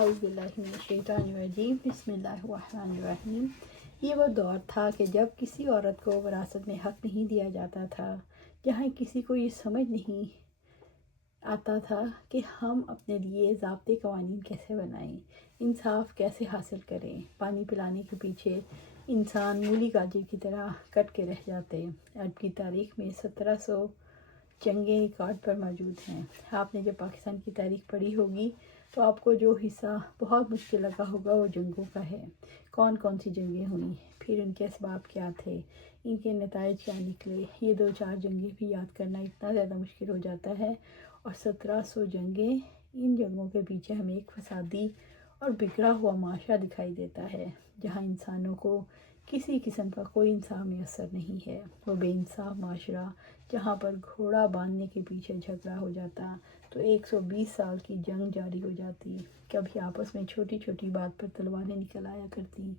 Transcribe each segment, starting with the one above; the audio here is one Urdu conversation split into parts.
اعوذ باللہ من الشیطان الرجیم بسم اللہ الرحمن الرحیم۔ یہ وہ دور تھا کہ جب کسی عورت کو وراثت میں حق نہیں دیا جاتا تھا، جہاں کسی کو یہ سمجھ نہیں آتا تھا کہ ہم اپنے لیے ضابطے قوانین کیسے بنائیں، انصاف کیسے حاصل کریں۔ پانی پلانے کے پیچھے انسان مولی گاجر کی طرح کٹ کے رہ جاتے۔ عرب کی تاریخ میں 1700 جنگیں ریکارڈ پر موجود ہیں۔ آپ نے جب پاکستان کی تاریخ پڑھی ہوگی تو آپ کو جو حصہ بہت مشکل لگا ہوگا وہ جنگوں کا ہے۔ کون کون سی جنگیں ہوئیں، پھر ان کے اسباب کیا تھے، ان کے نتائج کیا نکلے، یہ 2-4 جنگیں بھی یاد کرنا اتنا زیادہ مشکل ہو جاتا ہے۔ اور 1700 جنگیں، ان جنگوں کے پیچھے ہمیں ایک فسادی اور بگڑا ہوا معاشرہ دکھائی دیتا ہے، جہاں انسانوں کو کسی قسم کا کوئی انصاف میسر نہیں ہے۔ وہ بے انصاف معاشرہ جہاں پر گھوڑا باندھنے کے پیچھے جھگڑا ہو جاتا تو 120 سال کی جنگ جاری ہو جاتی، کبھی آپس میں چھوٹی چھوٹی بات پر تلواریں نکل آیا کرتی،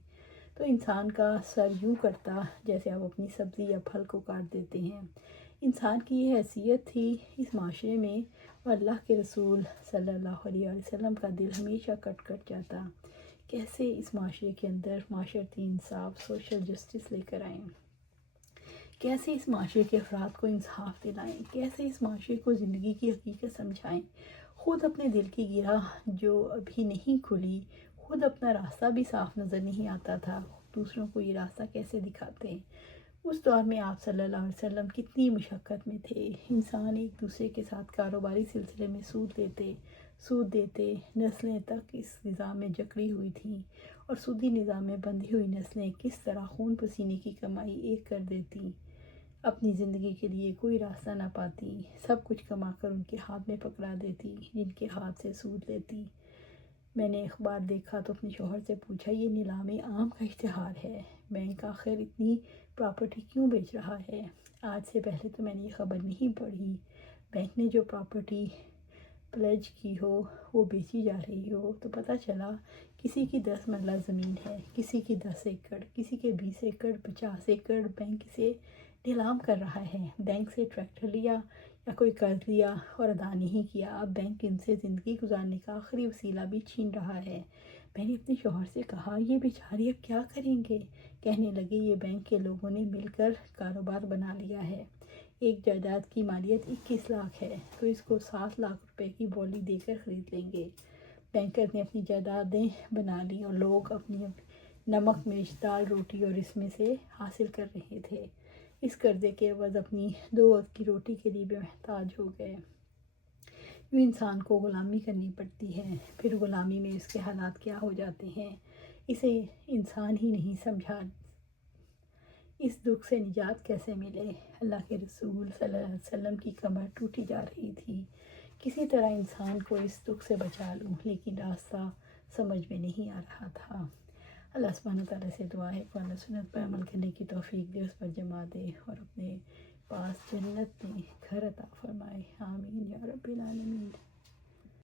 تو انسان کا سر یوں کرتا جیسے آپ اپنی سبزی یا پھل کو کاٹ دیتے ہیں۔ انسان کی یہ حیثیت تھی اس معاشرے میں، اور اللہ کے رسول صلی اللہ علیہ وسلم کا دل ہمیشہ کٹ کٹ جاتا، کیسے اس معاشرے کے اندر معاشرتی انصاف، سوشل جسٹس لے کر آئیں، کیسے اس معاشرے کے افراد کو انصاف دلائیں، کیسے اس معاشرے کو زندگی کی حقیقت سمجھائیں۔ خود اپنے دل کی گرہ جو ابھی نہیں کھلی، خود اپنا راستہ بھی صاف نظر نہیں آتا تھا، دوسروں کو یہ راستہ کیسے دکھاتے۔ اس دور میں آپ صلی اللہ علیہ وسلم کتنی مشقت میں تھے۔ انسان ایک دوسرے کے ساتھ کاروباری سلسلے میں سود دیتے، نسلیں تک اس نظام میں جکڑی ہوئی تھیں، اور سودی نظام میں بندھی ہوئی نسلیں کس طرح خون پسینے کی کمائی ایک کر دیتی، اپنی زندگی کے لیے کوئی راستہ نہ پاتی، سب کچھ کما کر ان کے ہاتھ میں پکڑا دیتی، جن کے ہاتھ سے سود لیتی۔ میں نے اخبار دیکھا تو اپنے شوہر سے پوچھا، یہ نیلام عام کا اشتہار ہے، بینک آخر اتنی پراپرٹی کیوں بیچ رہا ہے؟ آج سے پہلے تو میں نے یہ خبر نہیں پڑھی، بینک نے جو پراپرٹی پلیج کی ہو وہ بیچی جا رہی ہو، تو پتہ چلا کسی کی 10 مرلہ زمین ہے، کسی کی 10 ایکڑ، کسی کے 20 ایکڑ، 50 ایکڑ بینک سے نیلام کر رہا ہے۔ بینک سے ٹریکٹر لیا یا کوئی قرض لیا اور ادا نہیں کیا، اب بینک ان سے زندگی گزارنے کا آخری وسیلہ بھی چھین رہا ہے۔ میں نے اپنے شوہر سے کہا، یہ بیچارے اب کیا کریں گے؟ کہنے لگے، یہ بینک کے لوگوں نے مل کر کاروبار بنا لیا ہے، ایک جائیداد کی مالیت 21 لاکھ ہے تو اس کو 7 لاکھ روپے کی بولی دے کر خرید لیں گے۔ بینکر نے اپنی جائیدادیں بنا لی اور لوگ اپنی نمک مرچ دال روٹی اور اس میں سے حاصل کر رہے تھے۔ اس قرضے کے عوض اپنی 2 وقت کی روٹی کے لیے بھی محتاج ہو گئے۔ یوں انسان کو غلامی کرنی پڑتی ہے، پھر غلامی میں اس کے حالات کیا ہو جاتے ہیں، اسے انسان ہی نہیں سمجھا۔ اس دکھ سے نجات کیسے ملے؟ اللہ کے رسول صلی اللہ علیہ وسلم کی کمر ٹوٹی جا رہی تھی، کسی طرح انسان کو اس دکھ سے بچا لوں، لیکن راستہ سمجھ میں نہیں آ رہا تھا۔ اللہ سبحانہ تعالیٰ سے دعا ہے کہ اللہ سنت پر عمل کرنے کی توفیق دے، اس پر جما دے اور اپنے پاس جنت میں گھر عطا فرمائے۔ آمین یا رب العالمین۔